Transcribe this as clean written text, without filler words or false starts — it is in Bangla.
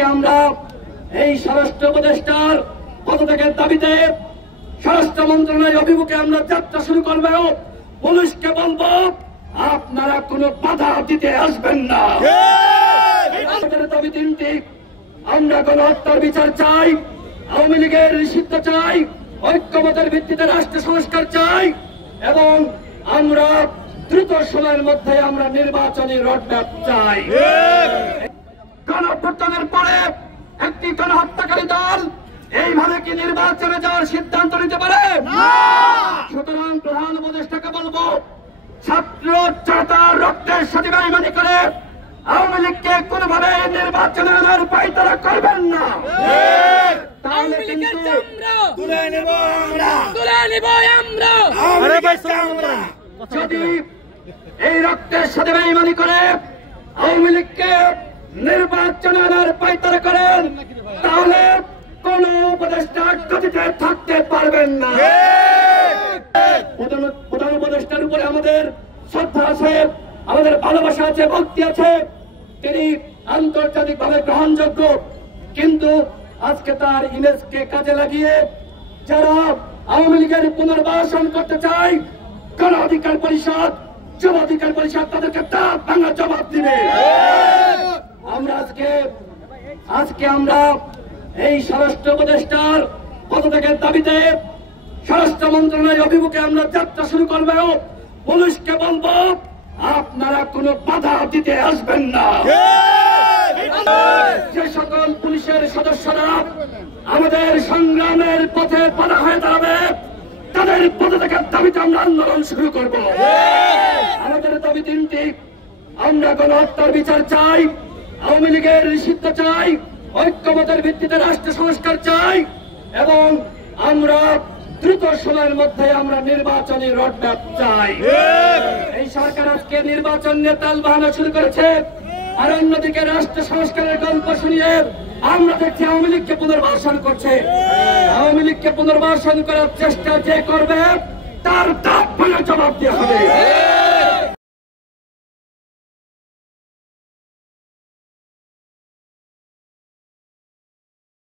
আজকে আমরা এই স্বরাষ্ট্র উপদেষ্টার পদত্যাগের দাবিতে স্বরাষ্ট্র মন্ত্রণালয়ের অভিমুখে আমরা যাত্রা শুরু করব। পুলিশকে বলবো আপনারা কোনো বাধা দিতে আসবেন না। আমাদের দাবি তিনটি, আমরা গণহত্যার বিচার চাই, আওয়ামী লীগের নিষিদ্ধ চাই, ঐক্যমতের ভিত্তিতে রাষ্ট্র সংস্কার চাই এবং আমরা দ্রুত সময়ের মধ্যে আমরা নির্বাচনী রোডম্যাপ চাই। গণঅভ্যুত্থানের পরে একটি গণহত্যাকারী দল এইভাবে কি নির্বাচনে যাওয়ার সিদ্ধান্ত নিতে পারে? সুতরাং প্রধান উপদেষ্টাকে বলবো ছাত্র জনতা রক্তের সাথে বেইমানি করে আওয়ামী লীগকে কোনোভাবে নির্বাচনে আনার উপায় তারা করবেন না। তাহলে কিন্তু যদি এই রক্তের সাথে বেইমানি করে আওয়ামী লীগকে নির্বাচনে আনার উপায় তারা করেন, তাহলে কোন উপদেষ্টা গতিতে থাকতে পারবেন না। প্রধান উপদেষ্টার উপরে আমাদের শ্রদ্ধা আছে, আমাদের ভালোবাসা আছে, ভক্তি আছে, তিনি আন্তর্জাতিকভাবে গ্রহণযোগ্য। কিন্তু আজকে তার ইমেজকে কাজে লাগিয়ে যারা আওয়ামী লীগের পুনর্বাসন করতে চায়, গণ অধিকার পরিষদ, যুব অধিকার পরিষদ তাদেরকে দাঁত ভাঙা জবাব দিবে। আমরা আজকে আমরা এই স্বরাষ্ট্র উপদেষ্টার পদত্যাগের দাবিতে স্বরাষ্ট্র মন্ত্রণালয়ের অভিমুখে আমরা যাত্রা শুরু করব। পুলিশকে বলবো আপনারা কোনো বাধা দিতে আসবেন না। যে সকল পুলিশের সদস্যরা আমাদের সংগ্রামের পথে বাধা হয়ে দাঁড়াবে, তাদের পদত্যাগের দাবিতে আমরা আন্দোলন শুরু করব। আমাদের দাবি তিনটি, আমরা গণহত্যার বিচার চাই, আওয়ামী লীগের নিষিদ্ধ চাই, ঐক্যমতের ভিত্তিতে রাষ্ট্র সংস্কার চাই এবং আমরা দ্রুত সময়ের মধ্যে আমরা নির্বাচনী রোডম্যাপ চাই। এই সরকার আজকে নির্বাচন নিয়ে তাল বাহানা শুরু করেছে, আর অন্যদিকে রাষ্ট্র সংস্কারের গল্প শুনিয়ে আমরা দেখছি আওয়ামী লীগকে পুনর্বাসন করছে। আওয়ামী লীগকে পুনর্বাসন করার চেষ্টা যে করবে তার দাঁত ভাঙা জবাব দেওয়া হবে।